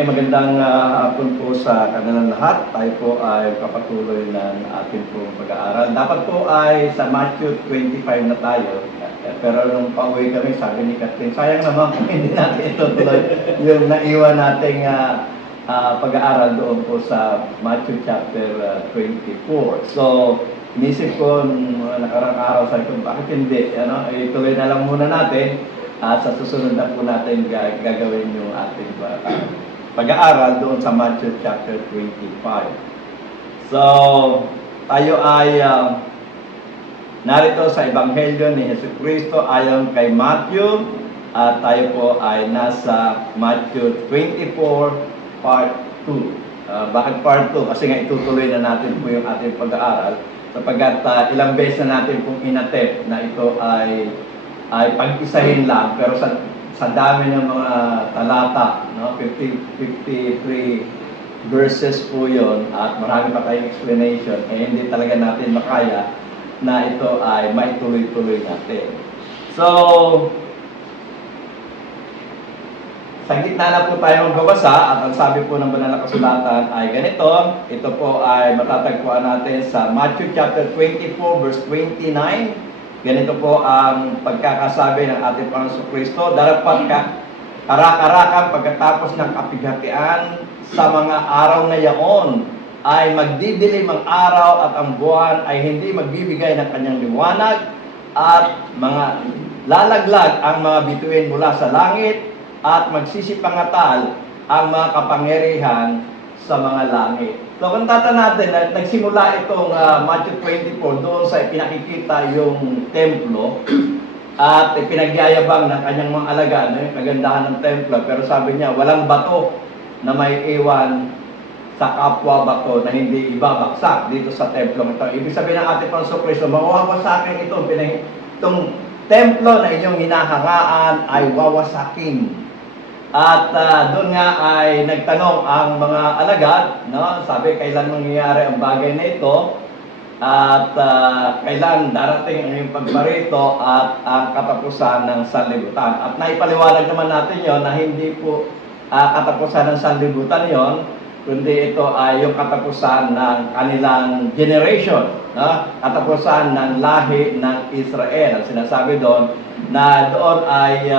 Okay, magandang hapon po sa kanilang lahat. Tayo po ay papatuloy ng ating pong pag-aaral. Dapat po ay sa Matthew 25 na tayo. Pero nung pauwi kami, sabi ni Catherine, sayang naman kung hindi natin itutuloy yung naiwan nating pag-aaral doon po sa Matthew chapter 24. So, inisip ko mga nakarang araw, sabi ko, bakit hindi? Ituloy na lang muna natin. Sa susunod na po natin gagawin yung ating pag-aaral doon sa Matthew chapter 25. So, tayo ay narito sa Ebanghelyo ni Jesucristo ayon kay Matthew at tayo po ay nasa Matthew 24 part 2. Bakit part 2? Kasi nga itutuloy na natin po yung ating pag-aaral sapagkat ilang beses na natin pong inattempt na ito ay pag-isahin lang, pero sa dami ng mga talata, no? 53 verses po yon at marami pa tayong explanation, hindi talaga natin makaya na ito ay maituloy-tuloy natin. So, sa gitna na po tayo magbabasa at ang sabi po ng banal na kasulatan ay ganito. Ito po ay matatagpuan natin sa Matthew chapter 24 verse 29. Ganito po ang pagkakasabi ng ating Panginoon Kristo, darapat karak-arakan pagkatapos ng kapighatian sa mga araw na yaon ay magdidilim ang araw at ang buwan ay hindi magbibigay ng kanyang liwanag at mga lalaglag ang mga bituin mula sa langit at magsisipangatal ang mga kapangyarihan sa mga langit. So, kung tata natin, nagsimula itong Matthew 24 doon sa pinakikita yung templo at pinagyayabang ng kanyang mga alaga, yung kagandahan ng templo. Pero sabi niya, walang bato na may iwan sa kapwa bato na hindi ibabaksak dito sa templo ito. Ibig sabihin ng ating Panginoon Kristo, mawawasakin itong templo na inyong hinahangaan ay wawasakin. At doon nga ay nagtanong ang mga alagad, no? Sabi, kailan mangyayari ang bagay na ito? At kailan darating ang iyong pagbarito at ang katapusan ng sanlibutan? At naipaliwanag naman natin yon na hindi po katapusan ng sanlibutan yon, kundi ito ay yung katapusan ng kanilang generation, no? Katapusan ng lahi ng Israel. Ang sinasabi doon na doon ay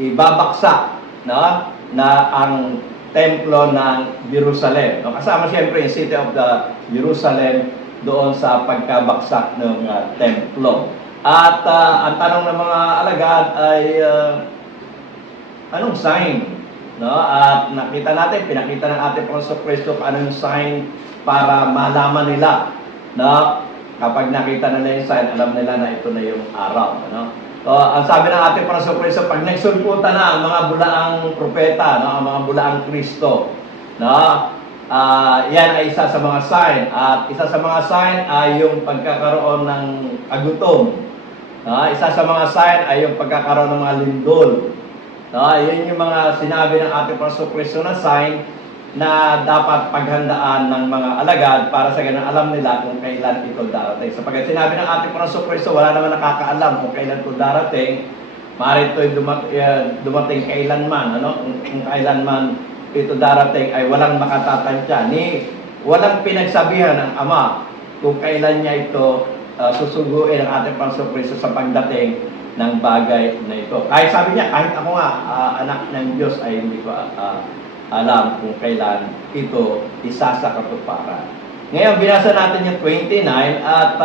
ibabaksak, no, na ang templo ng Jerusalem. No, kasama siyempre yung city of the Jerusalem doon sa pagkabaksak ng templo. At ang tanong ng mga alagad ay anong sign? No? At pinakita ng ating Panginoon Kristo kung anong sign para malaman nila, no? Kapag nakita nila yung sign, alam nila na ito na yung araw, no? So, ang sabi ng ating Panginoon Kristo, pag nagsulputan na ang mga bulaang propeta, no, ang mga bulaang Kristo, no, yan ay isa sa mga sign. At isa sa mga sign ay yung pagkakaroon ng agutom. No, isa sa mga sign ay yung pagkakaroon ng mga lindol. No, yan yung mga sinabi ng ating Panginoon Kristo na sign na dapat paghandaan ng mga alagad para sa ganun alam nila kung kailan ito darating. Sapagkat sinabi ng ating Panginoon Kristo, wala naman nakakaalam kung kailan ito darating. Maaari ito dumating kailanman, ano? Kung kailanman ito darating ay walang makatatantya. Walang pinagsabihan ng Ama kung kailan niya ito susuguin ang ating Panginoon Kristo sa pagdating ng bagay na ito. Kahit sabi niya, kahit ako nga, anak ng Diyos ay hindi ko alam kung kailan ito isa sa katuparan. Ngayon, binasa natin yung 29 at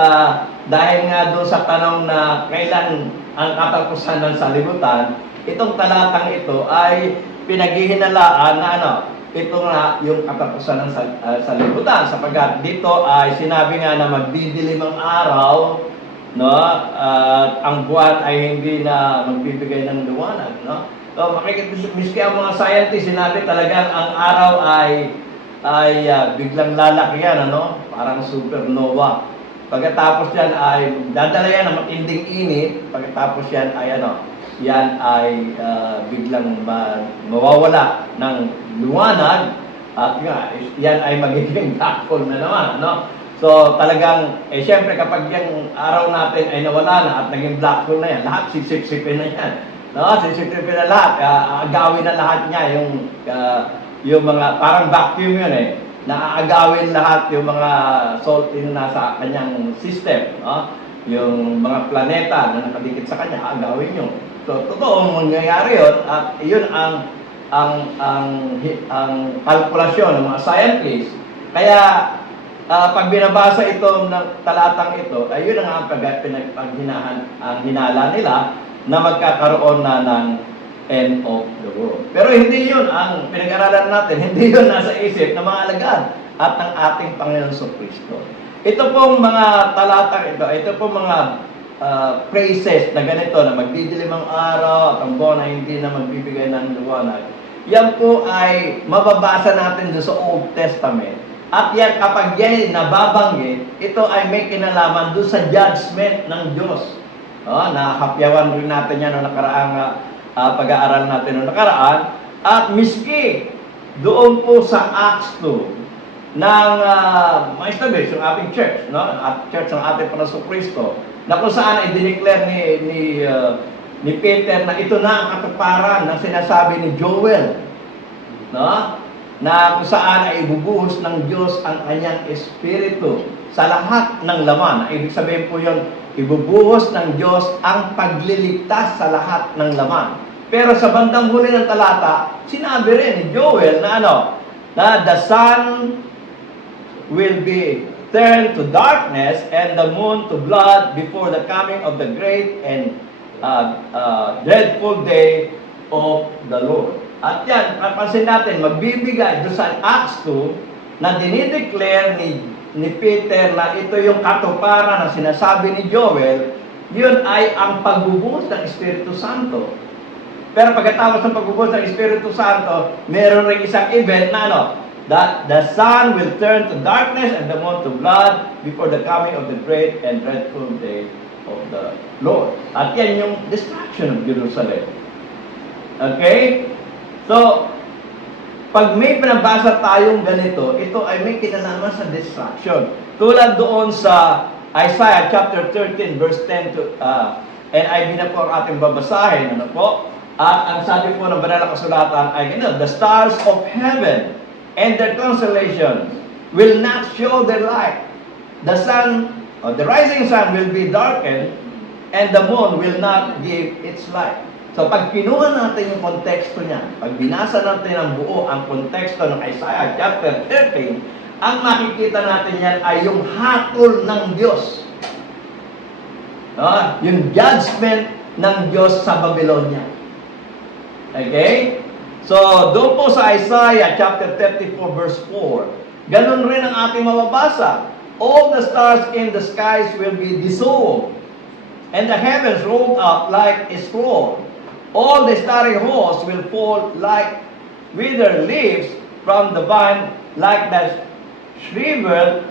dahil nga doon sa tanong na kailan ang katapusan ng sanlibutan, itong talatang ito ay pinaghihinalaan na ito nga yung katapusan ng sanlibutan sapagkat dito ay sinabi nga na magdidilim ang araw, no? Ang buwan ay hindi na magbibigay ng liwanag, no? So, miski ang mga scientists, sinabi talagang ang araw ay biglang lalaki yan, ano? Parang supernova. Pagkatapos yan ay dadala yan ng matinding init. Pagkatapos yan ay yan ay biglang mawawala ng liwanag at nga yan ay magiging dark hole na naman, no? So talagang siyempre kapag yung araw natin ay nawala na at naging black hole na yan, lahat sisip-sipin na yan. No, sensitive na lahat. Aagawin na lahat niya yung mga parang vacuum yun eh. Naaagawin lahat yung mga salt yung nasa kanyang system, no? Yung mga planeta na nakadikit sa kanya, aagawin yun. So, totoong mangyayari yun at yun ang kalkulasyon ng mga scientists. Kaya pag binabasa ito ng talatang ito, ay yun ang ang hinala nila na magkakaroon na ng end of the world. Pero hindi yun ang pinag-aralan natin, hindi yun nasa isip ng mga alagad at ng ating Panginoon Kristo. Ito pong mga talatang ito pong mga phrases na ganito na magdidilim ang araw at ang buwan ay hindi na magbibigay ng liwanag. Yan po ay mababasa natin doon sa Old Testament. At yan, kapag yan nababanggit, ito ay may kinalaman doon sa judgment ng Diyos. Nakakapyawan rin natin yan noong nakaraang pag-aaral natin noong nakaraan. At miski doon po sa Acts 2 ng ma-establish yung ating church, no? At church ng ating Panginoon Kristo, na kung saan ay dineclare ni Peter na ito na ang katuparan ng sinasabi ni Joel, no? Na kung saan ay ibubuhos ng Diyos ang kanyang espiritu sa lahat ng laman. Ibig sabihin po yun, ibubuhos ng Diyos ang pagliligtas sa lahat ng laman. Pero sa bandang huli ng talata, sinabi rin ni Joel na na the sun will be turned to darkness and the moon to blood before the coming of the great and dreadful day of the Lord. At yan, napansin natin, magbibigay doon sa Acts 2 na dinideclare ni Peter na ito yung katuparan na sinasabi ni Joel, yun ay ang pagbubuhos ng Espiritu Santo. Pero pagkatapos ng pagbubuhos ng Espiritu Santo, meron rin isang event na that the sun will turn to darkness and the moon to blood before the coming of the great and dreadful day of the Lord. At yan yung destruction of Jerusalem. Okay? So, pag may pinabasa tayong ganito, ito ay may kinalaman sa destruction. Tulad doon sa Isaiah chapter 13 verse 10 to NIV na po ang ating babasahin, At ang sabi po ng banal na kasulatan ay the stars of heaven and their constellations will not show their light. The sun, or the rising sun will be darkened, and the moon will not give its light. So pag kinuha natin yung konteksto niya, pag binasa natin ang buo ang konteksto ng Isaiah chapter 13, ang makikita natin yan ay yung hatol ng Diyos. Yung judgment ng Diyos sa Babylonia. Okay? So, doon po sa Isaiah chapter 34 verse 4, ganun rin ang ating mababasa. All the stars in the skies will be dissolved, and the heavens rolled up like a scroll. All the starry hosts will fall like withered leaves from the vine, like the shriveled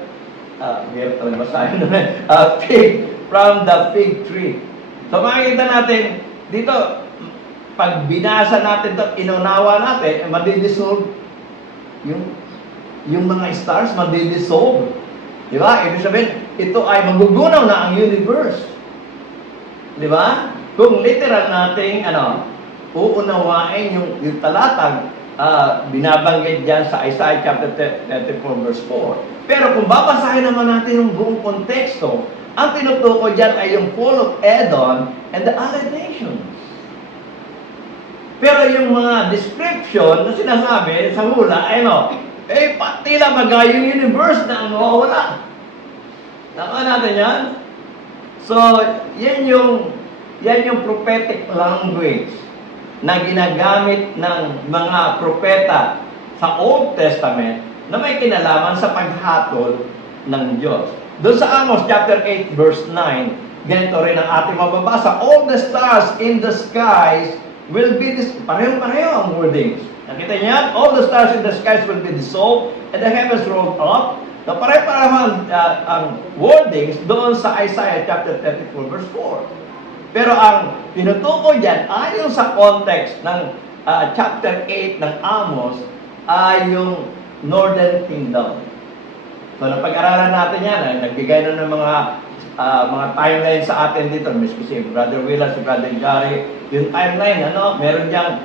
fig from the fig tree. So makikita natin dito, pag binasa natin ito, inunawa natin, madidissolve yung mga stars, madidissolve. Di ba? Ibig sabihin, ito ay magugunaw na ang universe. Di ba? Kung literal nating uunawain yung talatang binabanggit dyan sa Isaiah chapter 34 verse 4. Pero kung babasahin naman natin yung buong konteksto, ang tinutukoy dyan ay yung fall of Edom and the allied nations. Pero yung mga description na sinasabi sa hula ay tila magaya yung universe na ang mawawala. Tama natin yan? So, yan yung prophetic language na ginagamit ng mga propeta sa Old Testament na may kinalaman sa paghatol ng Diyos. Doon sa Amos chapter 8 verse 9, ganito rin ang ating mababasa. All the stars in the skies will be pareho-pareho ang wordings. Nakita niya? All the stars in the skies will be dissolved and the heavens rolled up. So pareho-pareho ang wordings doon sa Isaiah chapter 34 verse 4. Pero ang tinutukoy dyan, ayon sa context ng chapter 8 ng Amos, ay yung Northern Kingdom. So, napag-aralan natin yan. Nagbigay na ng mga timeline sa atin dito. Miss ko si Brother Willa, si Brother Gary. Yung timeline, meron diyang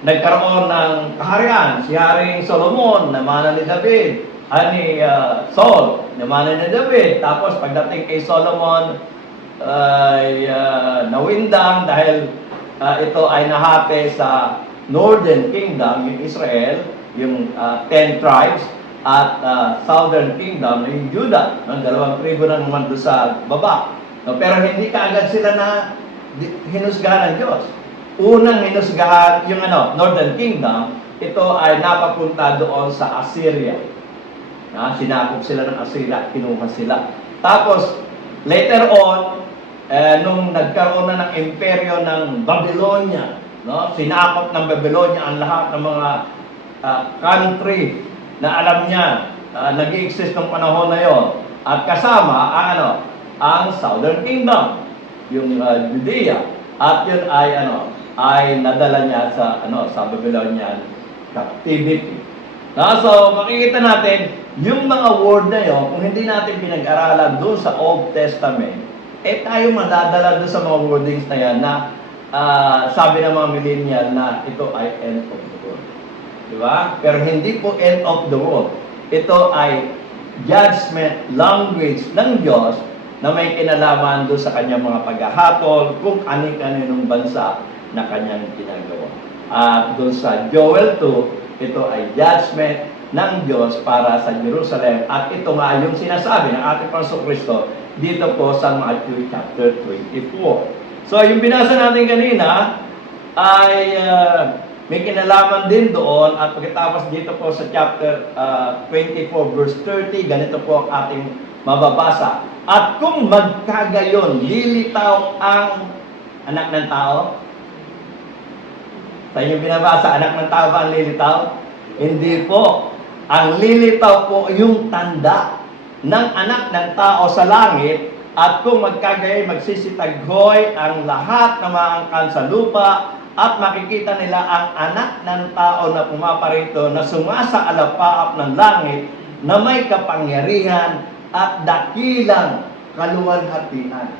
nagkaroon ng kaharian. Si Haring Solomon, namana ni David. Ni Saul, namana ni David. Tapos, pagdating kay Solomon, ay nawindang dahil ito ay nahati sa Northern Kingdom, yung Israel, yung 10 tribes, at Southern Kingdom, yung Judah, ng 2 tribo na naman doon sa baba. No, pero hindi kaagad sila na hinusgahan ng Diyos. Unang hinusgahan yung Northern Kingdom, ito ay napapunta doon sa Assyria. Sinakop sila ng Assyria, kinuha sila. Tapos, later on, nung nagkaroon na ng imperyo ng Babylonia, sinakop ng Babylonia ang lahat ng mga country na alam niya, nag-i-exist ng panahon na yon. At kasama ang Southern Kingdom, yung Judea. At yun ay nadala niya sa Babylonian captivity. So, makikita natin, yung mga word na yun, kung hindi natin pinag-aralan doon sa Old Testament, tayo madadala doon sa mga wordings na yan na sabi ng mga millennial na ito ay end of the world. Diba? Pero hindi po end of the world. Ito ay judgment language ng Diyos na may kinalaman doon sa kanyang mga paghahatol kung ani-kaninong bansa na kanyang ginagawa. At doon sa Joel 2, ito ay judgment ng Diyos para sa Jerusalem. At ito nga yung sinasabi ng ating Panginoong Kristo dito po sa Matthew chapter 24. So, yung binasa natin kanina ay may kinalaman din doon at pagkatapos dito po sa chapter 24 verse 30, ganito po ang ating mababasa. At kung magkagayon, lilitaw ang anak ng tao. Sa inyong binabasa, anak ng tao ba ang lilitaw? Hindi po. Ang lilitaw po yung tanda ng anak ng tao sa langit. At kung magkagayon, magsisitaghoy ang lahat na maangkan sa lupa at makikita nila ang anak ng tao na pumaparito na sumasa alapaap ng langit na may kapangyarihan at dakilang kaluwalhatian.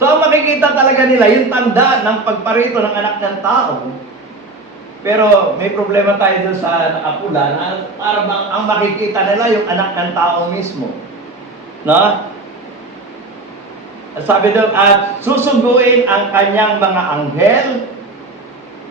So, makikita talaga nila yung tanda ng pagparito ng anak ng tao. Pero may problema tayo doon sa nakapula na para bang ang makikita nila yung anak ng tao mismo. No? Sabi doon, at susuguin ang kanyang mga anghel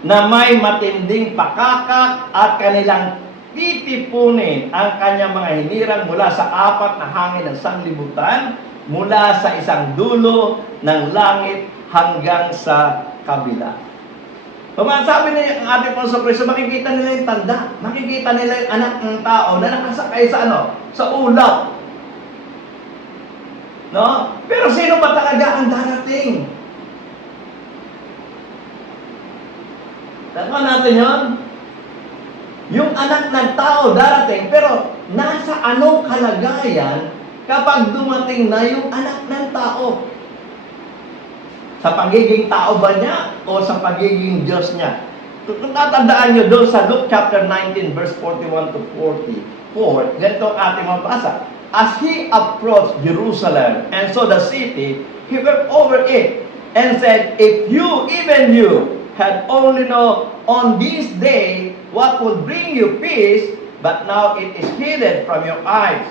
na may matinding pakakak at kanilang titipunin ang kanyang mga hinirang mula sa 4 na hangin ng sanlibutan, mula sa isang dulo ng langit hanggang sa kabila. Sabi niya ang ating Panginoon Kristo, makikita nila yung tanda, makikita nila yung anak ng tao na nakasakay sa sa ulap. No? Pero sino ba talaga ang darating? Tama natin yun? Yung anak ng tao darating, pero nasa anong kalagayan kapag dumating na yung anak ng tao? Sa pagiging tao ba niya o sa pagiging Diyos niya? Kung tatandaan nyo doon sa Luke chapter 19 verse 41 to 44, ganito ang ating mabasa. As he approached Jerusalem and saw the city, he wept over it and said, if you, even you, had only known on this day what would bring you peace, but now it is hidden from your eyes.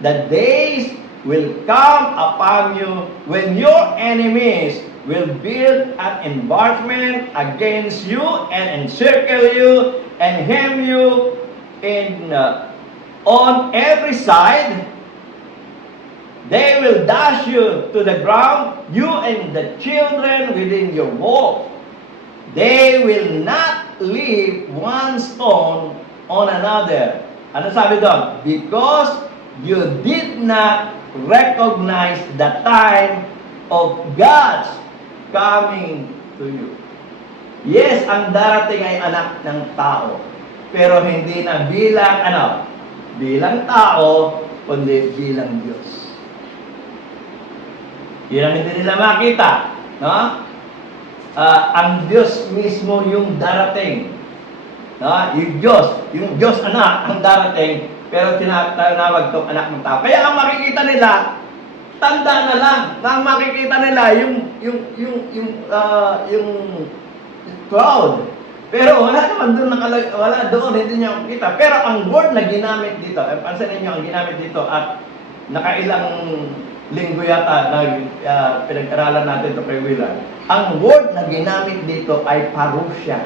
The days will come upon you when your enemies will build an embankment against you and encircle you and hem you in on every side. They will dash you to the ground, you and the children within your walls. They will not leave one stone on another. Ano sabi doon? Because you did not recognize the time of God's coming to you. Yes, ang darating ay anak ng tao. Pero hindi na bilang tao, kundi bilang Diyos. Yun ang hindi nila makita. No? Ang Diyos mismo yung darating. No? Yung Diyos anak ang darating pero tinawag itong anak ng tao. Kaya ang makikita nila, tanda na lang. Ang makikita nila, yung cloud. Pero wala naman doon wala doon, hindi niya makita. Pero ang word na ginamit dito, pansinin niyo ang ginamit dito at nakailang linggo yata na pinag-aralan natin ito kay Willan. Ang word na ginamit dito ay parousia.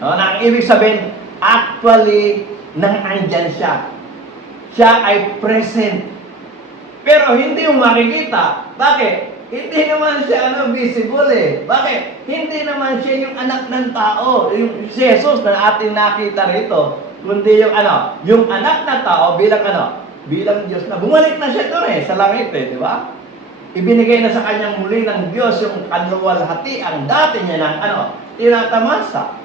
No, na ang ibig sabihin, actually, nang andyan siya. Siya ay present. Pero hindi mo makikita. Bakit? Hindi naman siya visible eh. Bakit? Hindi naman siya yung anak ng tao. Yung si Jesus na ating nakita rito. Kundi yung yung anak na tao bilang bilang Diyos na. Bumalik na siya doon sa langit di ba? Ibinigay na sa kanyang muli ng Diyos yung kaluwalhati ang dati niya ng tinatamasa.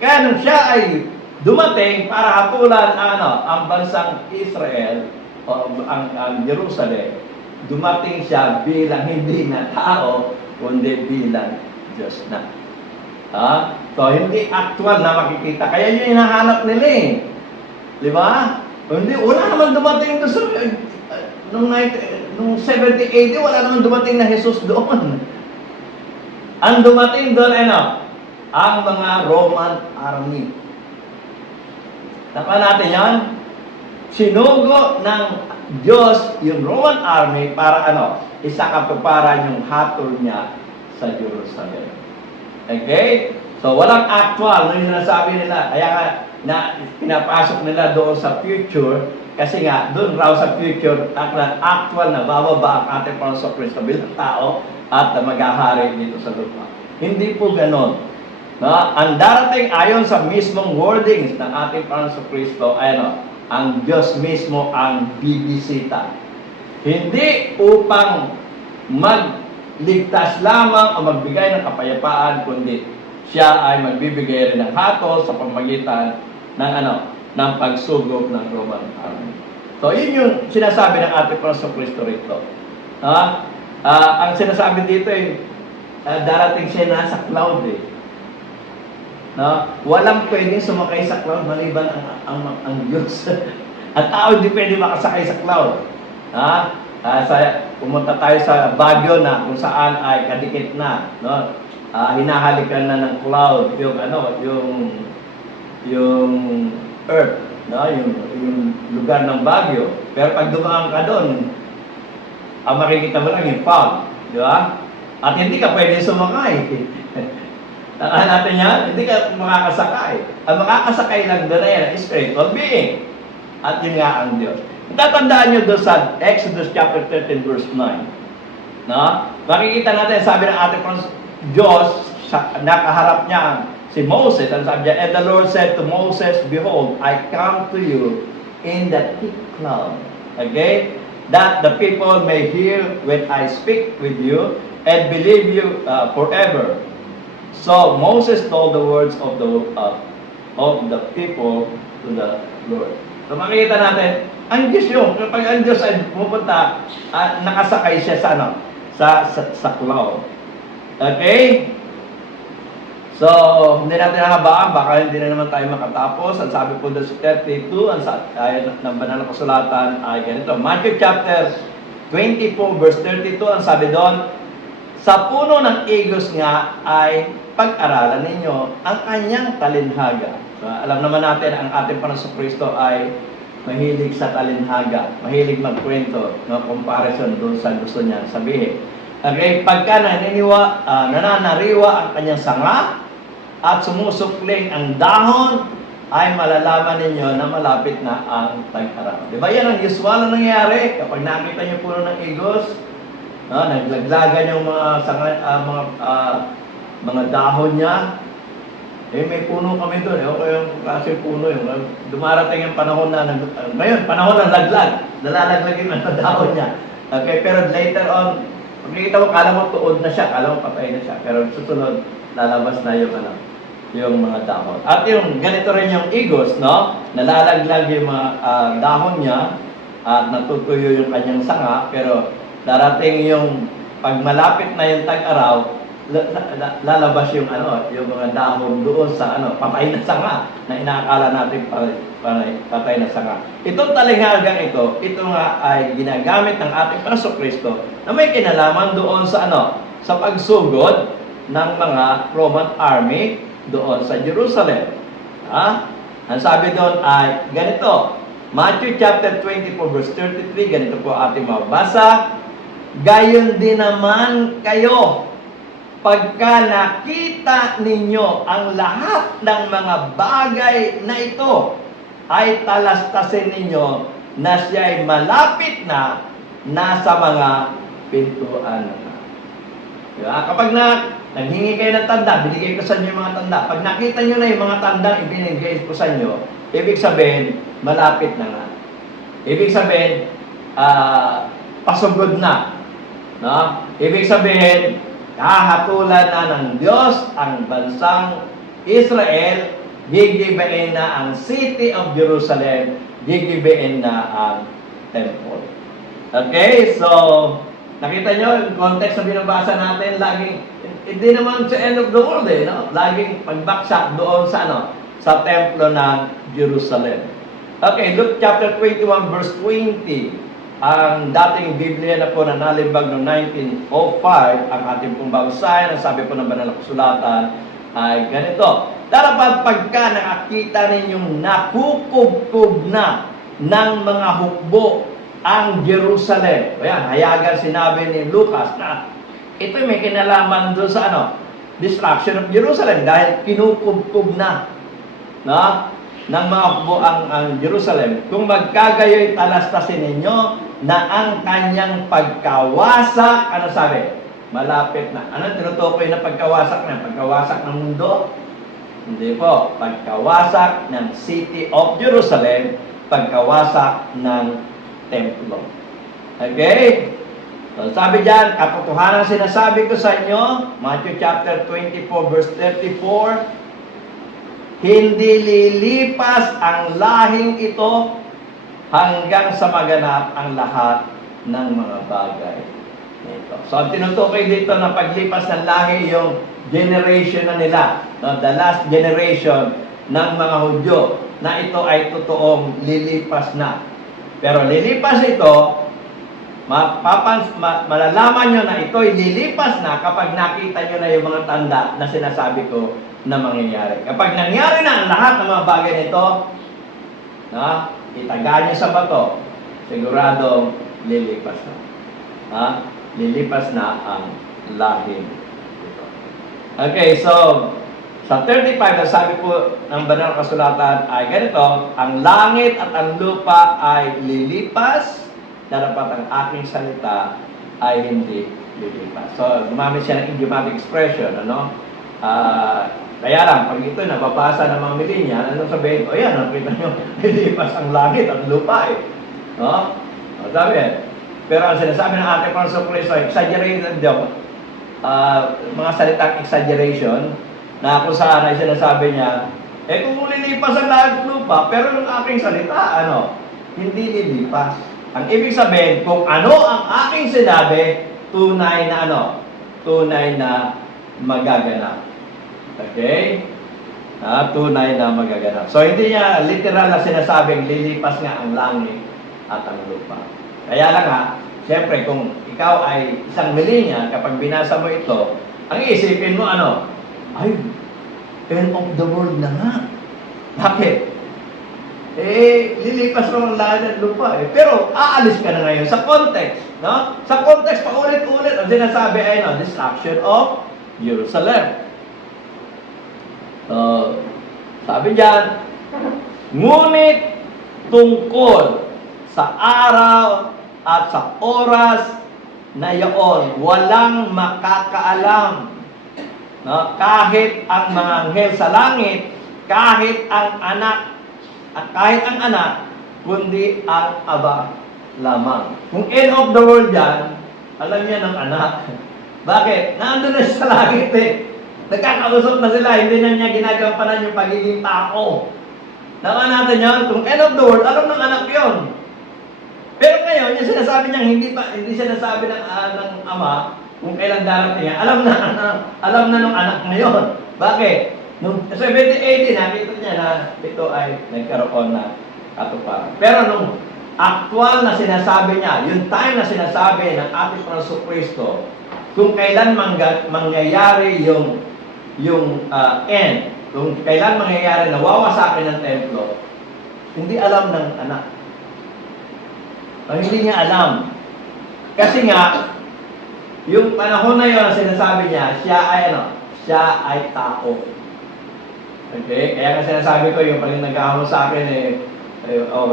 Kaya nung siya ay dumating para hatulan ang bansang Israel o ang Jerusalem, dumating siya bilang hindi na tao, kundi bilang Diyos na. So, hindi actual na makikita. Kaya yun yung hinahanap nila eh. Di ba? Hindi, wala naman dumating doon sa... Nung 70 AD, wala naman dumating na Jesus doon. Ang dumating doon, ang mga Roman army. Tapa natin yan? Sinugo ng Diyos yung Roman army para isakatuparan yung hatol niya sa Jerusalem. Okay? So, walang actual na yung sinasabi nila. Kaya na pinapasok nila doon sa future kasi nga, doon raw sa future, actual na bababa ang ating Panginoon Kristo bilang tao at maghahari dito sa lupa. Hindi po ganon. No? Ang darating ayon sa mismong wordings ng ating Panginoon Kristo ay ang Diyos mismo ang bibisita. Hindi upang magligtas lamang o magbigay ng kapayapaan, kundi siya ay magbibigay rin ng hatol sa pamagitan ng ng pagsugod ng Roman army. So, yun yung sinasabi ng ating Panginoon Kristo rito. Ang sinasabi dito ay darating siya nasa cloud No? Walang pwedeng sumakay sa cloud maliban ang Diyos. At tao hindi pwede makasakay sa cloud. Pumunta tayo sa Baguio na kung saan ay kadikit na, no? Hinahalikan na ng cloud yung earth, no? Yung lugar ng Baguio. Pero pag dumaan ka doon, ang makikita mo lang yung fog, di ba? At hindi ka pwede sumakay. Natin yan, hindi ka makakasakay. Ang makakasakay lang doon ay spiritual being. At yun nga ang Diyos. Tatandaan nyo doon sa Exodus chapter 13 verse 9. No? Makikita natin, sabi ng ating Diyos, nakaharap niya si Moses, and sabi niya, and the Lord said to Moses, behold, I come to you in the thick cloud. Okay? That the people may hear when I speak with you and believe you forever. So Moses told the words of the people to the Lord. So makikita natin, ang Diyos yun. Kapag ang Diyos ay pupunta, nakasakay siya sa cloud. Okay? So, hindi natin nahabaan, baka hindi na naman tayo makatapos. Ang sabi po doon sa 32, ng banal na kasulatan ay ganito. Matthew chapter 24 verse 32, ang sabi doon, sa puno ng igos nga ay pag-aralan ninyo ang kanyang talinhaga. So, alam naman natin ang ating Panginoon Kristo ay mahilig sa talinhaga, mahilig magkwento, no comparison doon sa gusto niya sabihin. Okay, pagka nananariwa ang kanyang sanga at sumusukling ang dahon, ay malalaman ninyo na malapit na ang tag-araw. Di ba yan ang usual na nangyayari kapag nakita niyo puno ng igos, no, naglaglagan yung mga dahon niya. May puno kami doon. Okay, yung klase puno yun. Dumarating yung panahon na, ngayon, panahon ng laglag. Nalalaglag yung dahon niya. Okay, pero later on, pag nakita mo, kala mo tuod na siya, kala mo patay na siya. Pero susunod, lalabas na yung mga dahon. At yung ganito rin yung igos, no? Nalalaglag yung mga dahon niya at natutuyo yung kanyang sanga, pero darating yung pag malapit na yung tag-araw, lalabas yung mga dahon doon sa patay na sanga na inaakala natin patay na sanga. Itong talinghagang ito nga ay ginagamit ng ating Panginoon na may kinalaman doon sa sa pagsugod ng mga Roman army doon sa Jerusalem. Ang sabi doon ay ganito, Matthew chapter 24 verse 33, ganito po ating mabasa. Gayon din naman kayo, pagka nakita ninyo ang lahat ng mga bagay na ito, ay talastasin ninyo na siya ay malapit na nasa mga pintuan na. Diba? Kapag naghingi kayo ng tanda, binigay ko sa inyo yung mga tanda. Pag nakita nyo na yung mga tanda ibinigay ko sa inyo, ibig sabihin, malapit na nga. Ibig sabihin, pasugod na. No? Ibig sabihin, hahatulan na ng Diyos ang bansang Israel, gigibain na ang city of Jerusalem, gigibain na ang temple. Okay, so nakita nyo yung context na binabasa natin, laging, hindi naman sa end of the world no? Laging pagbaksak doon sa sa templo ng Jerusalem. Okay, Luke chapter 21 verse 20. Ang dating Biblia na po na nalimbag noong 1905, ang ating pong babasahin, ang sabi po ng banal na kasulatan ay ganito. Dapat pagka nakakita ninyong nakukubkub na ng mga hukbo ang Jerusalem. Ayan, hayagan sinabi ni Lucas na ito may kinalaman doon sa destruction of Jerusalem dahil kinukubkub na ng mga hukbo ang Jerusalem. Kung magkagayo'y talastasin ninyo na ang kanyang pagkawasak, ano sabi? Malapit na. Ano tinutukoy na pagkawasak na? Pagkawasak ng mundo? Hindi po. Pagkawasak ng city of Jerusalem, pagkawasak ng templo. Okay? So, sabi diyan, katotohanan sinasabi ko sa inyo, Matthew chapter 24 verse 34, hindi lilipas ang lahing ito hanggang sa maganap ang lahat ng mga bagay nito. So, ang tinutukoy dito na paglipas ng lahi, yung generation na nila, the last generation ng mga Hudyo, na ito ay totoong lilipas na. Pero lilipas ito, malalaman nyo na ito ay lilipas na kapag nakita nyo na yung mga tanda na sinasabi ko na mangyayari. Kapag nangyari na ang lahat ng mga bagay nito, itaga nyo sa bato, siguradong lilipas na. Lilipas na ang lahing ito. Okay, so sa 35, ang sabi po ng banal na kasulatan ay ganito, ang langit at ang lupa ay lilipas, dapat ang aking salita ay hindi lilipas. So, gumamit siya ng idiomatic expression, kaya lang, pag ito nababasa ng mga millennial, ano sabihin? O yan, nakita nyo, lilipas ang langit at lupa no? O, sabi pero ang sinasabi ng ating Panginoon Kristo, exaggerated daw. Mga salitang exaggeration, na kung saan ay sinasabi niya, kung lilipas ang langit at lupa, pero yung aking salita, hindi lilipas. Ang ibig sabihin, kung ano ang aking sinabi, tunay na tunay na magaganap. Okay? Tunay na magaganap. So, hindi niya literal na sinasabing lilipas nga ang langit at ang lupa. Kaya lang siyempre, kung ikaw ay isang millennial, kapag binasa mo ito, ang iisipin mo ay, end of the world na nga. Bakit? Lilipas mo ang langit at lupa Pero, aalis ka na ngayon sa context, no? Sa context, paulit-ulit, ang sinasabi ay, destruction of Jerusalem. Sabi diyan, ngunit tungkol sa araw at sa oras na iyon, walang makakaalam. Kahit ang mga anghel sa langit, kahit ang anak, kundi ang Aba lamang. Kung end of the world yan, alam niya ng anak. Bakit? Nandun na siya sa langit Nagkakausap na sila, hindi na niya ginagampanan yung pagiging tao. Naman natin yun, kung end of the world, alam ng anak yun. Pero ngayon, yung sinasabi niya, hindi siya nasabi ng ama, kung kailan darating niya, alam na ng anak ngayon. Bakit? Nung 70 AD, nakita niya na ito ay nagkaroon na katuparan. Pero nung actual na sinasabi niya, yung time na sinasabi ng ating Panginoon Kristo, kung kailan mangyayari yung end, kung kailan mangyayari na wawasakin ng templo, hindi alam ng anak. Hindi niya alam. Kasi nga, yung panahon na yun, sinasabi niya, siya ay tao. Okay? Kaya nga sinasabi ko, yung pag nag-aamon sa akin,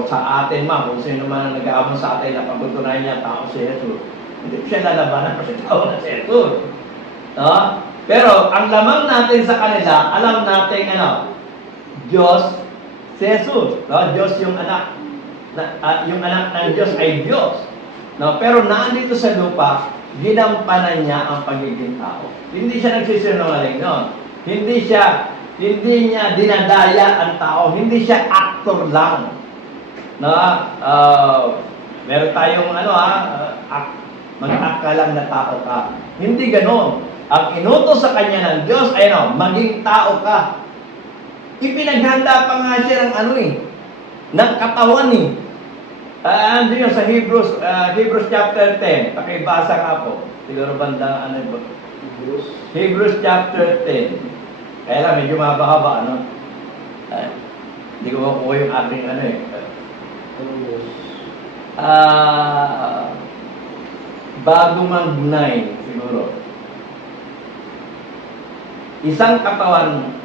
sa atin kung sino man ang nag-aamon sa atin, na pagtutunayan niya, tao si Jesus. Hindi siya lalabanan kasi tao na si Jesus. No? Pero, ang lamang natin sa kanila, alam natin, Diyos, si Jesus. No? Diyos yung anak. Yung anak ng Diyos ay Diyos. No? Pero nandito sa lupa, ginampanan niya ang pagiging tao. Hindi siya nagsisinungaling noon. Hindi niya dinadaya ang tao. Hindi siya actor lang. No? Meron tayong mag-act ka lang na tao ka. Hindi ganon. Ang inutos sa kanya ng Diyos ay maging tao ka. Ipinaghanda pa nga siya ng katawan Ano yun sa Hebrews chapter 10. Pakibasa nga po. Siguro banda Hebrews chapter 10. Kaya lang, medyo mahaba-haba, hindi ko makuha yung ating bago mag-9, siguro. Isang katawan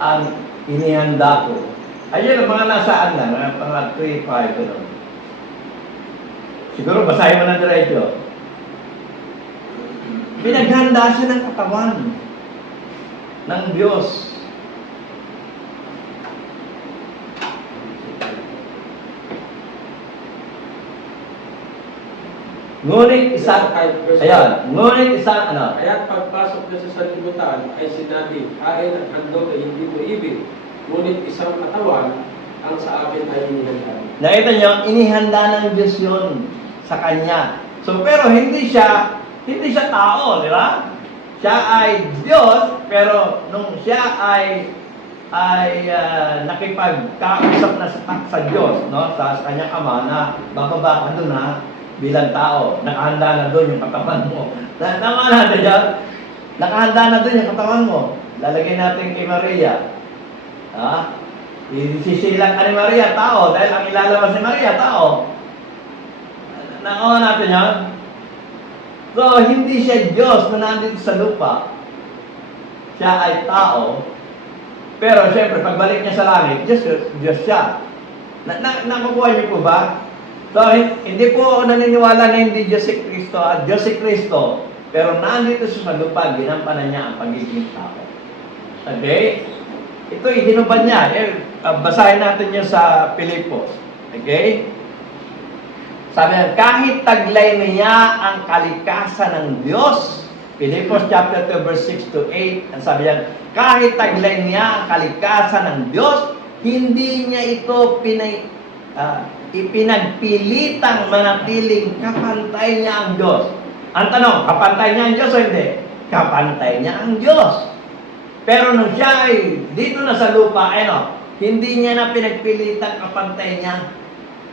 ang inihanda ko. Ayun, mga nasaan lang, mga 3, 5, gano'n. Siguro, basahin mo na diretso. Pinaghanda siya ng katawan ng Diyos. Ngunit isang Kaya't pagpasok na sa sanlibutan ay sinabi, hain at handog ay hindi mo ibig, ngunit isang katawan ang sa akin ay inihanda. Nakita niyo, inihanda ng Diyos yun sa Kanya. So, pero hindi siya tao, di ba? Siya ay Diyos, pero nung siya ay nakipagkausap na sa Diyos, sa kanyang Ama, na bababa ka doon bilang tao, nakahanda na doon yung katawan mo. Tama natin dyan? Nakahanda na doon yung katawan mo. Lalagay natin kay Maria. Isisilang ka ni Maria, tao, dahil ang ilalabas ni Maria, tao. Nakawa natin yan? So, hindi siya Diyos na nandito sa lupa. Siya ay tao. Pero, siyempre, pagbalik niya sa langit, Diyos siya. Nakukuha niyo po ba? So, hindi po naniniwala na hindi Diyos si Kristo at Diyos si Kristo. Pero nandito siya sa lupa, ginampanan niya ang pagiging tao. Okay? Ito, hinubad niya. Basahin natin yun sa Pilipos. Okay? Sabi niya, kahit taglay niya ang kalikasan ng Diyos, Pilipos chapter 2 verse 6 to 8, ang sabi niya, kahit taglay niya ang kalikasan ng Diyos, hindi niya ito ipinagpilitang manatiling kapantay niya ang Diyos. Ang tanong, kapantay niya ang Diyos o hindi? Kapantay niya ang Diyos. Pero nung siya ay dito na sa lupa, hindi niya na pinagpilitang kapantay niya.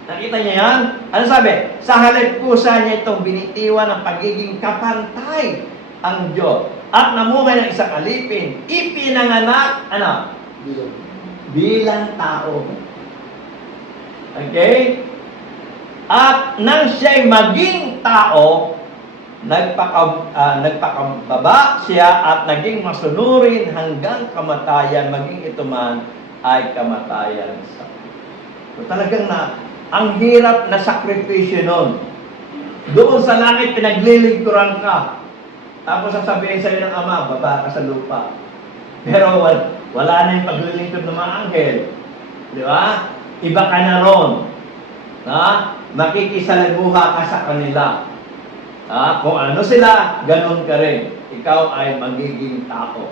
Nakita niya yan? Ano sabi? Sa halip pusa niya itong binitiwan ng pagiging kapantay ang Diyos. At namuhay ng isang alipin, ipinanganak, bilang tao. Okay? At nang siya'y maging tao, nagpakababa siya at naging masunurin hanggang kamatayan, maging ito man ay kamatayan sa so, talagang ang hirap na sakripisyo nun. Doon sa langit, pinaglilingkuran ka. Tapos sasabihin sa'yo ng Ama, baba ka sa lupa. Pero wala na yung paglilingkod ng mga anghel. Di ba? Iba ka na ron. Makikisalaguha ka sa kanila. Kung ano sila, ganun ka rin. Ikaw ay magiging tao.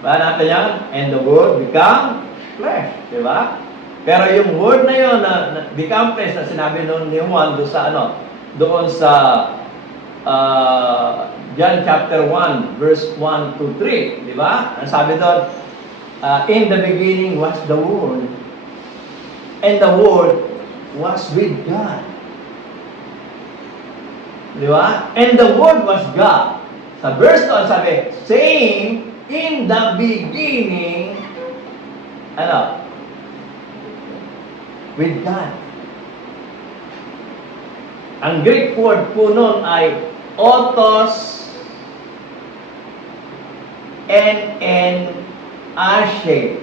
Ba natin yan? And the word become flesh. Di ba? Pero yung word na yun, na become flesh, na sinabi noon ni Juan doon sa John chapter 1, verse 1 to 3. Di ba? Ang sabi doon, in the beginning was the Word, and the Word was with God. Di ba? And the Word was God. Sa verse 2, sabi, saying, in the beginning, with God. Ang Greek word po nun ay autos en ashe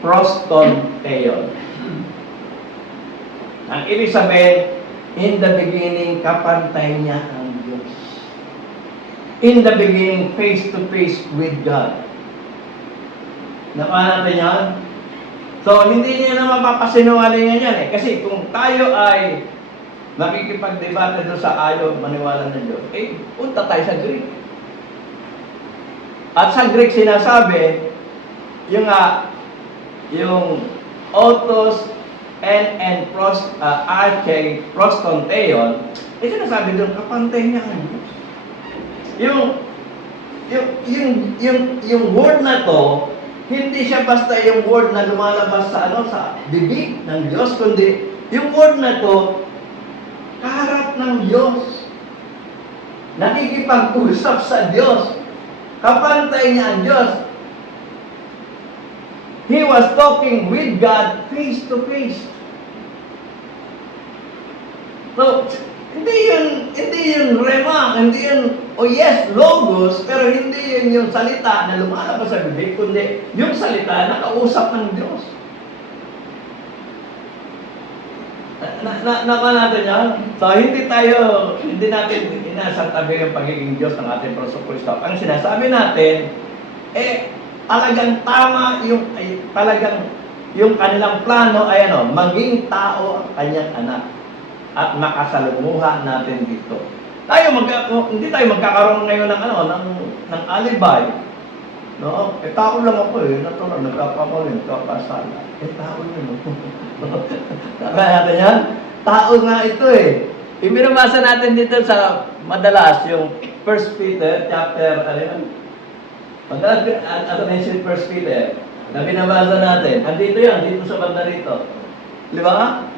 proston theon. Ang ibig sabihin, in the beginning, kapantay niya ang Diyos. In the beginning, face to face with God. Nakuha natin yan? So, hindi niya na mapapasinungalingan yan eh. Kasi kung tayo ay makikipagdebate doon sa ayaw maniwala ng Diyos, punta tayo sa Greek. At sa Greek sinasabi, yung autos and arche proston theon, sinasabi doon, kapantay niya ang Diyos. Yung word na to, hindi siya basta yung word na lumalabas sa bibig ng Diyos, kundi yung word na to, kaharap ng Diyos. Nakikipag-usap sa Diyos. Kapantay niya ang Diyos. He was talking with God face to face. So, hindi yun rema, hindi yun, logos, pero hindi yun yung salita na lumalabas sa bibig, kundi yung salita na kausap ng Diyos. Nakuha natin yan? So, hindi natin inasantabi yung pagiging Diyos ng ating Panginoong Kristo. Ang sinasabi natin, talagang tama yung kanilang plano ay maging tao ang kanyang anak at makasalumuha natin dito. Hindi tayo magkakaroon ngayon ng alibay. No? Tao lang ako natural, nagkakamalin, kakasala. Tao yun. Kaya natin yan? Tao nga ito Ibinabasa natin dito sa madalas yung 1 Peter chapter, madalas yung 1 Peter na binabasa natin. Andito yan, dito sa banda rito. Di ba?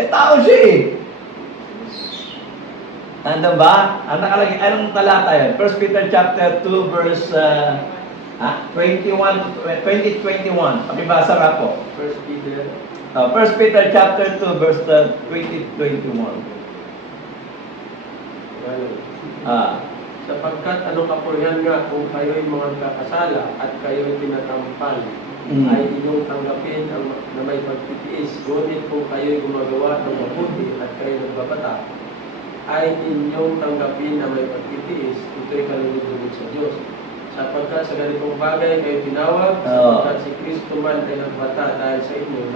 Tao siya Nandun ba? Ang nakalagay, anong talata yun? 1 Peter chapter 2 verse 21. Pakibasa nga po. 1 Peter. 1 Peter chapter 2 verse 20-21. Sapagkat kapurihan nga kung kayo'y mga kakasala at kayo'y tinatampal, ay inyong tanggapin na may pagtitiis. Ngunit kung kayo'y gumagawa ng mabuti at kayo'y nagbabata, ay inyong tanggapin na may pagtitiis. Ito'y kalulugod sa Diyos. Sapagkat sa ganitong bagay kayo tinawag, sapagkat si Kristo man ay nagbata dahil sa inyo,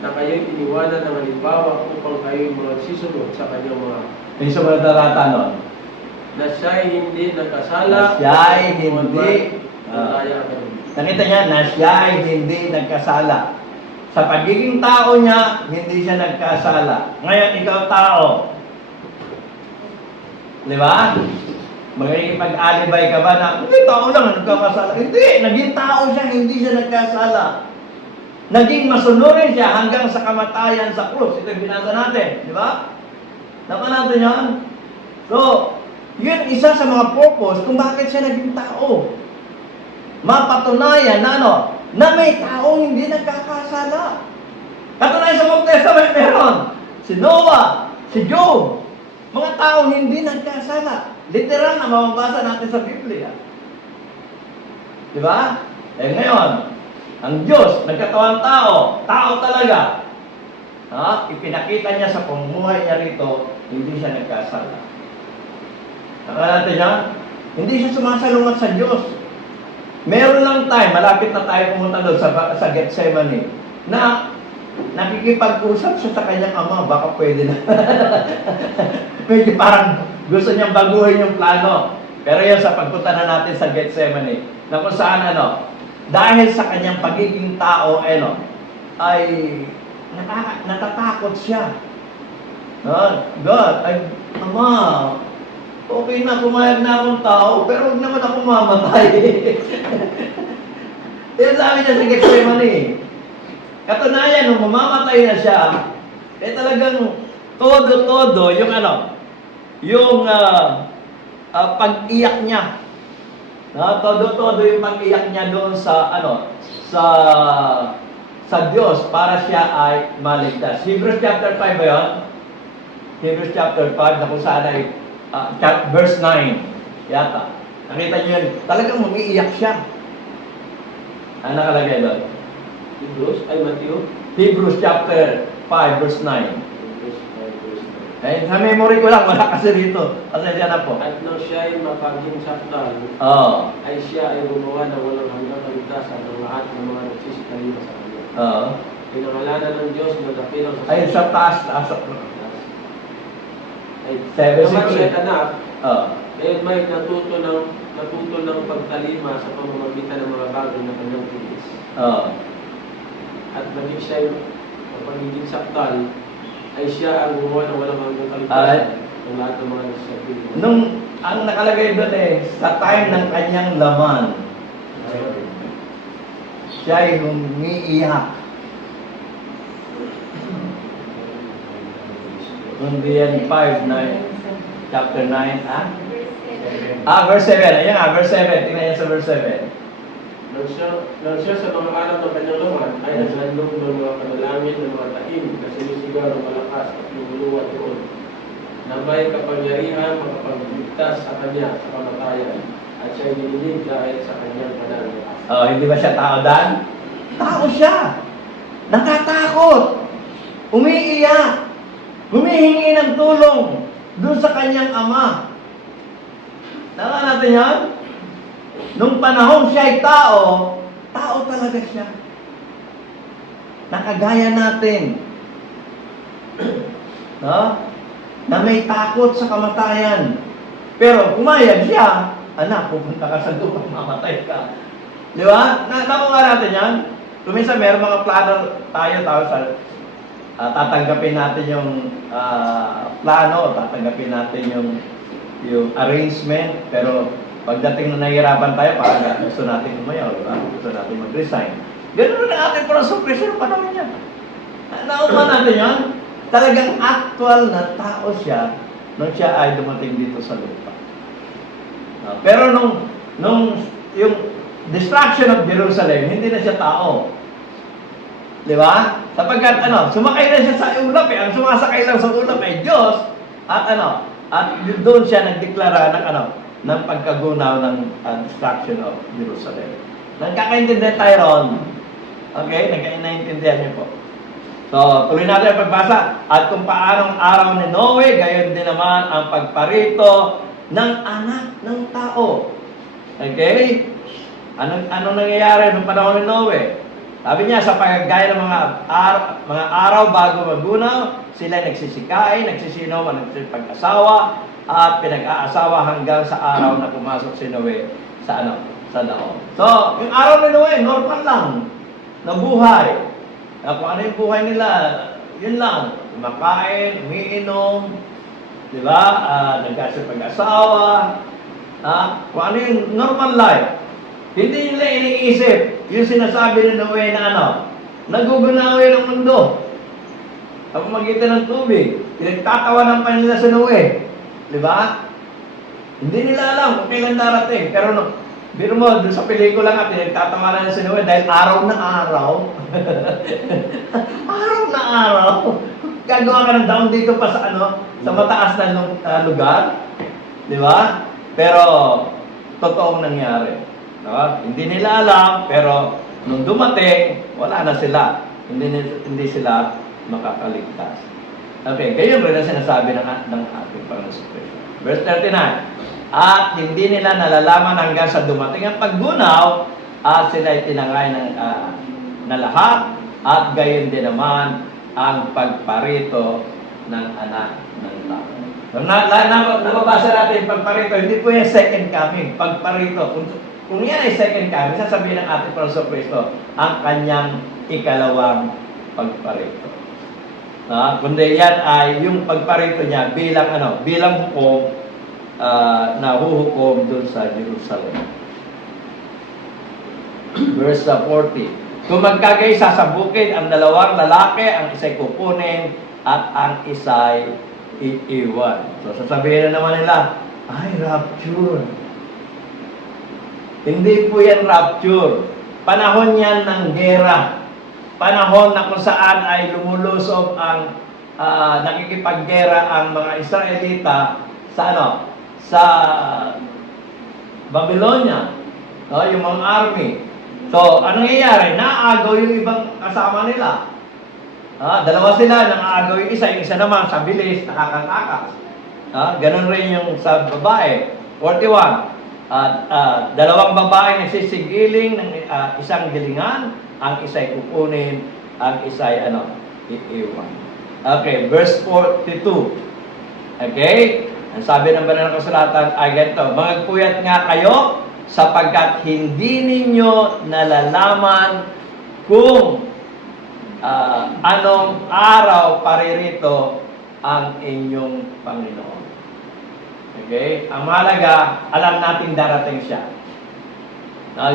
na kayo'y iniwanan ng halimbawa upang kayo'y mga sisunod sa kanyang mga. Yung sa mga talata nun? Na siya'y hindi nagkasala. Na siya'y hindi. Nakita niya, na siya'y hindi nagkasala. Sa pagiging tao niya, hindi siya nagkasala. Ngayon, ikaw tao. Di ba? Magkikipag-alibay ka ba na, hindi, tao lang, nagkakasala. Hindi, naging tao siya, hindi siya nagkasala. Naging masunurin siya hanggang sa kamatayan sa krus. Ito yung binasa natin, di ba? Naman natin yan. So, yun isa sa mga purpose kung bakit siya naging tao. Mapatunayan na may tao hindi nagkakasala. Katunayan sa Old Testament meron. Si Noah, si Job, mga taong hindi nagkasala. Literal na mababasa natin sa Biblia. Di ba? Ngayon, ang Diyos, nagkatawang tao, tao talaga. Ipinakita niya sa pamumuhay niya rito, hindi siya nagkasala. Nakala natin yan? Hindi siya sumasalungat sa Diyos. Meron lang time, malapit na tayo pumunta doon sa Gethsemane, na nakikipag-usap siya sa kanyang ama, baka pwede na. Medyo parang gusto niyang baguhin yung plano. Pero yun sa pagpunta na natin sa Gethsemane, na kung saan dahil sa kanyang pagiging tao, ay natatakot siya. God, ay, Ama, okay na, pumayag na akong tao, pero huwag naman ako mamatay. Yan sabi niya sa Gethsemane. Katunayan, nung mamamatay na siya, talagang todo-todo yung yung pag-iyak niya. Todo-todo yung pag-iyak niya doon sa sa Diyos para siya ay maligtas. Hebrews chapter 5 ba yun? Hebrews chapter 5 na kung saan ay verse 9 yata. Nakita niyo yun? Talagang umiiyak siya. Ano nakalagay doon? Hebrews ay Matthew. Hebrews chapter 5 verse 9. Hebrews 5 verse 9. Eh, sa memory ko lang, wala kasi dito. Pasensya na po. At nang siya ay mapaging sakdal, Oo. ay siya ay gumawa ng walang hanggang kaligtasan ng lahat ng mga nagsisikaliwa sa kanya. Oo. Pinangalanan ng Diyos na dakilang Ay, sa taas, sa... ay 7:16. naman siya anak, Oo. ngayon may natuto ng pagtalima sa pamamagitan ng mga bagay na kanyang tiis. Oo. At naging siya ay pagiging sakdal, ay siya ang gumawa ng walang hanggang kaligtasan ng lahat ng mga nagsisikaliwa. Nung, ang nakalagay doon sa time ng kanyang laman, siya ay umiiyak. Hindi yan 5, 9, chapter 9, verse 7. Ayan verse 7. Tingnan niya sa verse 7. Nang siya sa mga araw ng kanyang laman ay naglandong ng mga panalangin ng mga taim na sinisigaw ng malakas at lumuluwa doon na may kapangyarihan makapagligtas sa kanya sa kamatayan at siya ay dinilig dahil sa kanyang panalangin. Hindi ba siya tao, Dan? Tao siya. Natatakot. Umiiyak. Humihingi ng tulong doon sa kanyang ama. Tama natin yan? Nung panahon siya ay tao, tao talaga siya. Nakagaya natin. Na may takot sa kamatayan. Pero pumayag siya, anak, pupunta ka sa lupa, mamatay ka. Di ba? Nakuha natin yan. Kuminsan meron mga plano tayo sa tatanggapin natin yung plano, tatanggapin natin yung arrangement, pero pagdating na nahihirapan tayo, parang gusto natin umayaw, diba? Gusto natin mag-resign. Ganun na ating proseso pa naman yan. Naupa natin yan. Talagang actual na tao siya nung siya ay dumating dito sa lupa. Pero nung yung destruction of Jerusalem, hindi na siya tao. Di ba? Sapagkat sumakay na siya sa ulap Ang sumasakay lang sa ulap ay Diyos. At doon siya nagdeklara ng pagkagunaw ng destruction of Jerusalem. Nagkakaintindihan tayo ron. Okay? Nagkakaintindihan niyo po. So, tuloy natin ang pagbasa. At kung paanong araw ni Noe, gayon din naman ang pagparito ng anak ng tao. Okay? Anong nangyayari nung panahon ni Noe? Sabi niya, sa paggaya ng mga araw bago magunaw, sila nagsisikain, nagsisinom, nagpag-asawa, at pinag-aasawa hanggang sa araw na pumasok si Noe sa daon. So, yung araw ni Noe, normal lang na buhay. Kung ano yung buhay nila, yun lang. Kumakain, umiinom, di ba? Nagkasipag-asawa, kung ano yung normal life. Hindi nila iniisip yung sinasabi ni Noe na nagugunawi ng mundo. Ang magitan ng tubig, pinagtatawanan pa nila sa Noe. Di ba? Hindi nila alam kung kailan darating. Pero biro mo, doon sa pelikula nga, pinagtatawanan nila sa Noe dahil araw na araw. Araw na araw. Gagawa ka ng daon dito pa sa sa mataas na lugar. Di ba? Pero, totoong nangyari. Hindi nila alam, pero nung dumating, wala na sila. Hindi sila makakaligtas. Okay, gayon rin ang sinasabi ng ating Panginoon. Verse 39, at hindi nila nalalaman hanggang sa dumating ang paggunaw, at sila ay tinangay na lahat, at gayon din naman ang pagparito ng anak ng tao. Nababasa natin pagparito, hindi po yung second coming, pagparito. Kung yan ay second coming, sasabihin ng ating Panginoon Kristo ang kanyang ikalawang pagparito. Kundi yan ay yung pagparito niya bilang bilang hukom na huhukom doon sa Jerusalem. Verse 40. Kung magkagaisa sa bukid ang dalawang lalaki, ang isa'y kukunin at ang isa'y iiwan. So sasabihin na naman nila, ay, rapture. Hindi po yan rapture. Panahon yan ng gera. Panahon na kung saan ay lumulusob ang nakikipaggera ang mga Israelita sa sa Babylonia, yung mga army. So, anong nangyayari? Naagaw yung ibang kasama nila. Dalawa sila, nang-aagaw yung isa naman sa bilis, nakakatakas. Ganun rin yung sa babae. 41. Dalawang babae nagsisigiling ng isang gilingan, ang isa'y kukunin, ang isa'y iiwan. Okay, verse 42. Okay? Ang sabi ng banal na kasulatan ay ganito, magpuyat nga kayo sapagkat hindi ninyo nalalaman kung anong araw paririto ang inyong Panginoon. Okay? Ang mahalaga, alam natin darating siya.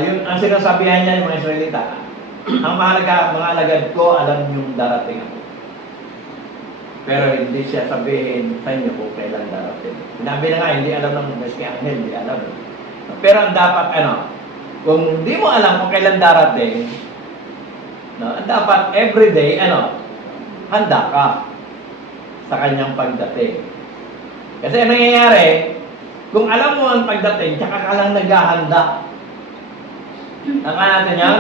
Yung ang sinasabihan niya yung mga Israelita, ang mahalaga, mga alagad ko, alam niyong darating ako. Pero hindi siya sabihin sa inyo kung kailan darating. Sinabi na nga, hindi alam ng Meski Angel, hindi alam. Pero ang dapat, kung hindi mo alam kung kailan darating, ang dapat everyday, handa ka sa kanyang pagdating. Kasi ang nangyayari, kung alam mo ang pagdating, tsaka ka lang naghahanda. Natin yan?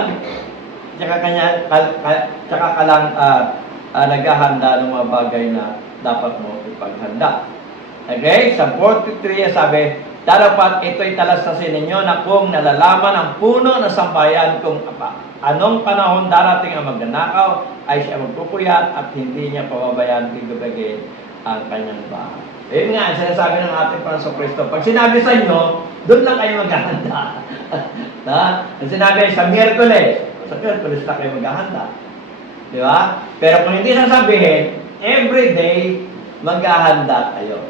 Tsaka ka lang naghahanda ng mga bagay na dapat mo ipaghanda. Okay? Sa 43 sabi, dapat ito'y talastasin ninyo na kung nalalaman ang puno ng sambayan kung anong panahon darating ang magnanakaw, ay siya magpupuyat at hindi niya pababayaan tigubagin ang kanyang bahay. Ayun nga, sinasabi ng ating Panginoon Kristo, pag sinabi sa inyo, doon lang kayo maghahanda. Ang sinabi sa Miyerkules na kayo maghahanda. Di ba? Pero kung hindi sasabihin, everyday maghahanda kayo.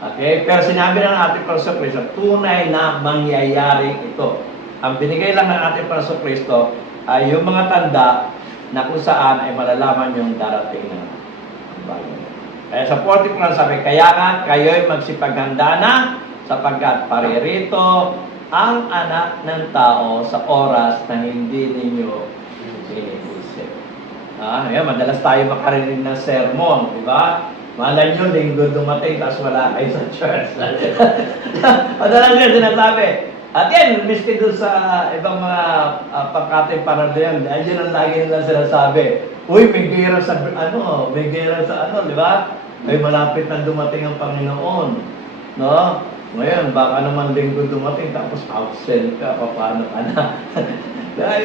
Okay? Pero sinabi ng ating Panginoon Kristo, tunay na mangyayari ito. Ang binigay lang ng ating Panginoon Kristo ay yung mga tanda na kung saan ay malalaman yung darating na bagay. Kaya sa 44 sabi, kaya nga kayo'y magsipaghanda na sapagkat paririto ang anak ng tao sa oras na hindi ninyo iniisip. Yan, madalas tayo makarinig ng sermon, di ba? Malay nyo, linggo dumating, tapos wala kayo sa church. Madalas yan sinasabi. At yan, miski doon sa ibang mga pangkating panahon, yun ang lagi nila sinasabi. Uy, may gera sa di ba? Ay malapit na dumating ang Panginoon. No? Ngayon, baka naman linggo dumating, tapos absent ka, paano ka na?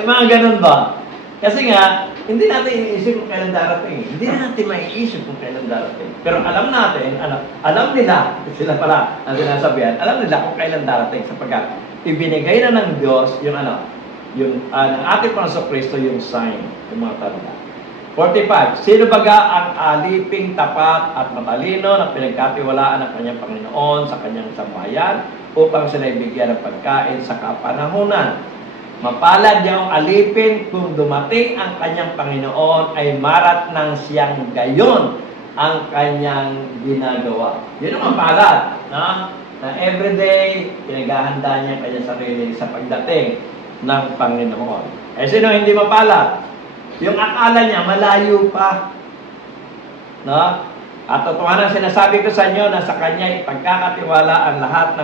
Mga ganun ba? Kasi nga, hindi natin iniisip kung kailan darating. Hindi natin maiisip kung kailan darating. Pero alam natin, alam nila, sila pala ang sinasabihan, alam nila kung kailan darating sapagkat ibinigay na ng Diyos yung ng ating Panginoon Kristo yung sign, yung mga tanda. 45. Sino baga ang aliping tapat at matalino na pinagkatiwalaan ng kanyang Panginoon sa kanyang sambayan upang sila ibigyan ng pagkain sa kapanahunan? Mapalad niyang alipin kung dumating ang kanyang Panginoon ay marat ng siyang gayon ang kanyang ginagawa. Yun ang mapalad. Na everyday, pinaghahanda niya ang kanyang sarili sa pagdating ng Panginoon. Sino hindi mapalad? Yung akala niya, malayo pa. No? At totohanan sinasabi ko sa inyo na sa kanya ipagkakatiwala ang lahat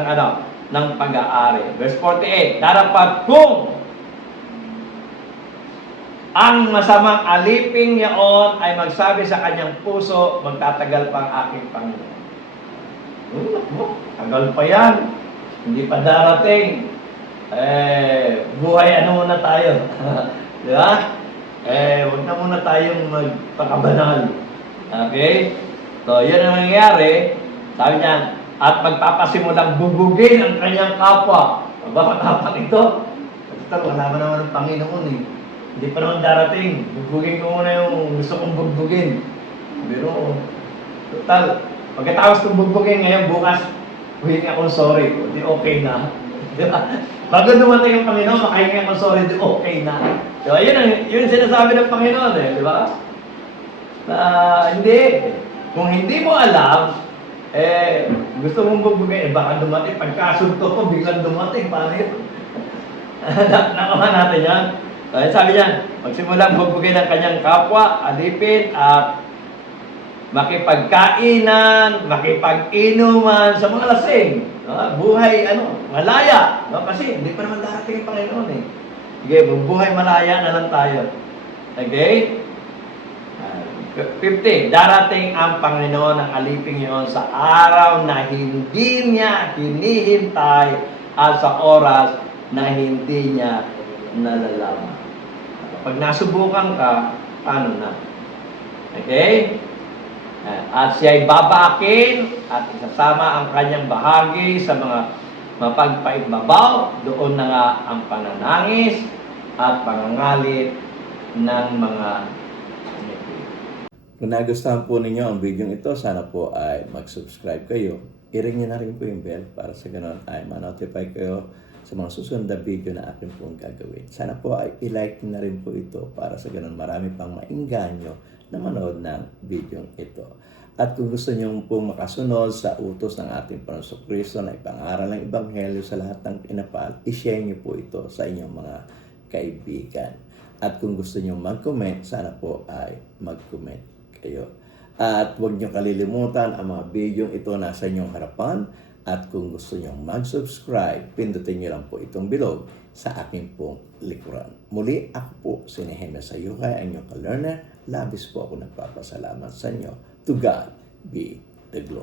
ng pag-aari. Verse 48, darapat kung ang masamang aliping yaon ay magsabi sa kanyang puso, magtatagal pa ang aking Panginoon. Tagal pa yan. Hindi pa darating. Buhay muna tayo. Di ba? Huwag na muna tayong magpakabanal. Okay? So, yun ang nangyayari. Sabi niya, at magpapasimulang bubugin ang kanyang kapwa. Bakit kapag ito? Ito, wala ba naman ang Panginoon eh. Hindi pa naman darating. Bubugin ko muna yung gusto kong bubugin. Pero, total, pagkatapos ng bugbugin ngayon, bukas, huwing akong sorry, di okay na. Di ba? Bago dumating ang Panginoon, makahingi akong sorry, di okay na. Di ba? Yun ang sinasabi ng Panginoon eh, di ba? Na hindi. Kung hindi mo alam, gusto mong bugbugin, baka dumating, pagkasunto ko, biglang dumating, paano yun? Nakuha natin yan. Sabi niyan, magsimulang bugbugin ng kanyang kapwa, alipin, at makipagkainan, makipag-inuman sa mga lasing. Buhay, malaya. Kasi hindi pa naman darating ang Panginoon eh. Sige, buhay malaya na lang tayo. Okay? 50, darating ang Panginoon ng aliping iyon sa araw na hindi niya hinihintay at sa oras na hindi niya nalalaman. Pag nasubukan ka, paano na? Okay? At siya'y babakin at isasama ang kanyang bahagi sa mga mapagpaigbabaw. Doon na nga ang pananangis at pangangalit ng mga ngiti. Kung nagustuhan po ninyo ang video ito, sana po ay mag-subscribe kayo. I-ring nyo na rin po yung bell para sa ganun ay ma-notify kayo sa mga susunod na video na akin pong gagawin. Sana po ay i-like na rin po ito para sa ganun marami pang mainganyo na manood ng video ito. At kung gusto nyo pong makasunod sa utos ng ating Panginoong Kristo na ipangaral ng Ebanghelyo sa lahat ng pinapal, i-share nyo po ito sa inyong mga kaibigan. At kung gusto nyo mag-comment, sana po ay mag-comment kayo. At huwag nyo kalilimutan ang mga video ito nasa inyong harapan. At kung gusto nyo mag-subscribe, pindutin nyo lang po itong bilog sa aking pong likuran. Muli, ako po si Nehemia Sayukay, ang inyong ka-learner. Labis po ako nagpapasalamat sa inyo. To God be the glory.